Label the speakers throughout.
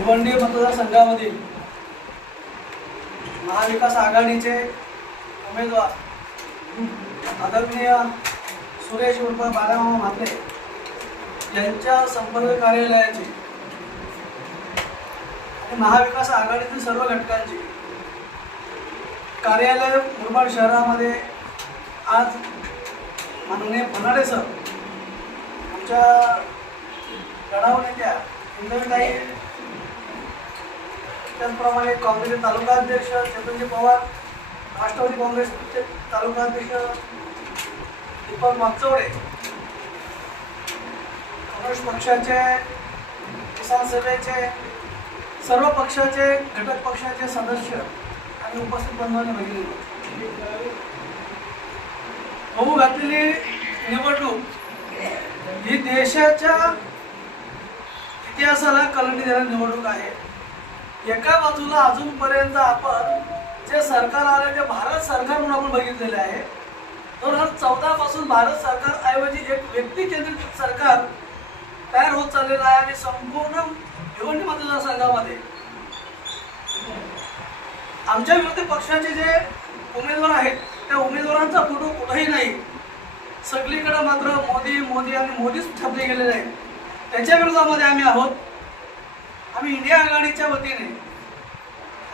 Speaker 1: भिवंडी मतदारसंघामधील महाविकास आघाडीचे उमेदवार आदरणीय सुरेश उर्फ बाळामामा म्हात्रे यांच्या संपर्क कार्यालयाची आणि महाविकास आघाडीतील सर्व घटकांची कार्यालय मुरबाड शहरामध्ये आज माननीय फनाडे सर आमच्या गडावर नेत्या इंद्रताई त्याचप्रमाणे काँग्रेसचे तालुका अध्यक्ष चेतनजी पवार राष्ट्रवादी काँग्रेसचे तालुका अध्यक्ष दीपक मागचवडे काँग्रेस पक्षाचे किसान सभेचे सर्व पक्षाचे घटक पक्षाचे सदस्य आणि उपस्थित बंधूंनी भगिनी. होऊ घातलेली निवडणूक ही देशाच्या इतिहासाला कलंडी देणारी निवडणूक आहे. एका बाजूला अजूनपर्यंत आपण जे सरकार आले ते भारत सरकार म्हणून आपण बघितलेले आहे. दोन हजार चौदा पासून भारत सरकार ऐवजी एक व्यक्ती केंद्रित सरकार तयार होत चाललेलं आहे आणि संपूर्ण भिवंडी मतदारसंघामध्ये आमच्या विरोधी पक्षाचे जे उमेदवार आहेत त्या उमेदवारांचा फोटो कुठेही नाही. सगळीकडे मात्र मोदी मोदी आणि मोदीच छापले गेलेले आहेत. त्याच्या विरोधामध्ये आम्ही आहोत. आम्ही इंडिया आघाडीच्या वतीने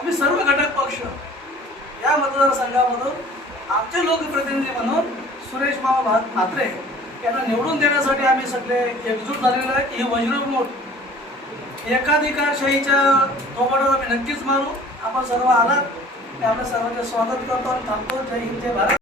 Speaker 1: आम्ही सर्व घटक पक्ष या मतदारसंघामधून आमचे लोकप्रतिनिधी म्हणून सुरेश मामा भा- म्हात्रे यांना निवडून देण्यासाठी आम्ही सगळे एकजूट झालेलो आहे. ही वज्रमोठ एकाधिकारशाहीच्या दोबाडावर आम्ही नक्कीच मारू. आपण सर्व आलात. त्यामुळे सर्वांचे स्वागत करतो आणि थांबतो. जय हिंद जय भारत.